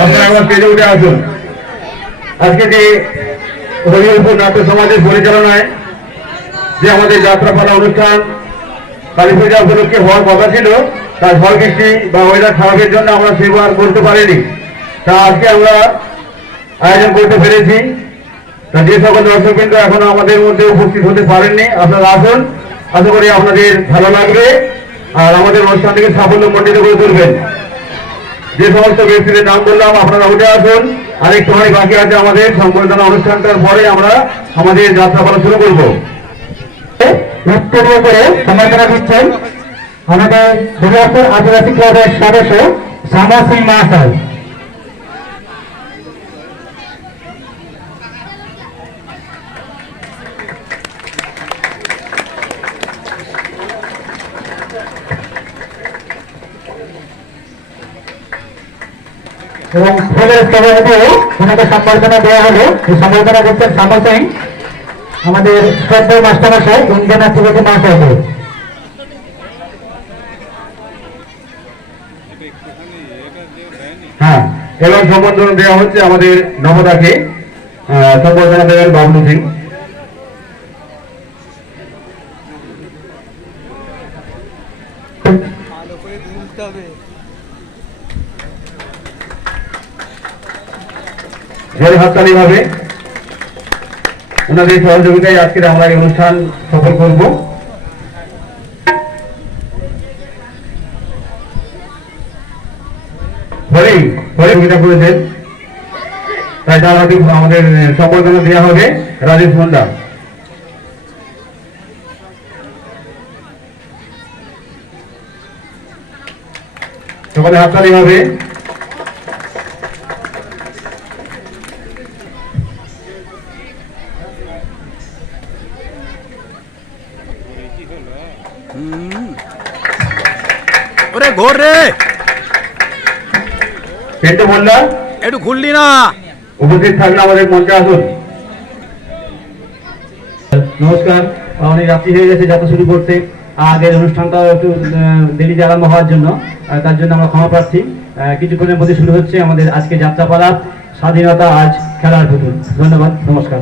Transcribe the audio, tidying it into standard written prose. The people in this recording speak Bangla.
আপনারা আমার স্টেজে উঠে আসুন। আজকে যে হরিহরপুর নাট্য সমাজের পরিচালনায় যে আমাদের যাত্রাপালা অনুষ্ঠান কালী পূজা উপলক্ষে হওয়ার কথা ছিল, তার ঝড় বৃষ্টি বা ওয়েদার খারাপের জন্য আমরা সেবা আর করতে পারিনি। তা আজকে আমরা আয়োজন করতে পেরেছি। তা যে সকল দর্শকবৃন্দ এখনো আমাদের মধ্যে উপস্থিত হতে পারেননি, আপনারা আসুন। আশা করি আপনাদের ভালো লাগবে আর আমাদের অনুষ্ঠানটিকে সাফল্যমণ্ডিত করে তুলবেন। যে সমস্ত ব্যক্তিদের নাম বললাম আপনারা উঠে আসুন। আরেকটু সময় বাকি আছে আমাদের সংবর্ধনা অনুষ্ঠানটার পরে আমরা আমাদের যাত্রাপালা শুরু করবো। বক্তব্য করে সম্বর্ধনা দিচ্ছেন আমাদের হরিহরপুর আদিবাসী ক্লাবের সদস্য শ্যামা সিং মহাশয়। এবং ফুলের স্তবকে ওনাকে সম্বর্ধনা দেওয়া হলো। এই সম্বর্ধনা দিচ্ছেন শ্যামা সিং আমাদের শ্রদ্ধেয় মাস্টারমশাই ইন্দ্রনাথ ত্রিপাঠী মহাশয়কে। হ্যাঁ, এবং সম্বর্ধনা দেওয়া হচ্ছে আমাদের নবদাকে। সম্বর্ধনা দেবেন বাবলু সিং। জোরে হাততালি ভাবে ওনাদের সহযোগিতায় আজকের আমরা এই অনুষ্ঠান সফল করব। সহযোগিতা করেছেন, তাই তার হাতে আমাদের সম্বর্ধনা দেওয়া হবে রাজেশ মন্ডা। সকলে হাততালি হবে। ওরে ঘোর রে, কিন্তু মোল্লা একটু ঘুরলি না। উপস্থিত থাকলে আমাদের মঞ্চে আসুন। নমস্কার। অনেক রাত্রি হয়ে গেছে যাত্রা শুরু করতে। আগের অনুষ্ঠানটা একটু দেরি আরম্ভ হওয়ার জন্য, তার জন্য আমরা ক্ষমা প্রার্থী। কিছুক্ষণের মধ্যে শুরু হচ্ছে আমাদের আজকে যাত্রাপালা স্বাধীনতা আজ খেলার পুতুল। ধন্যবাদ, নমস্কার।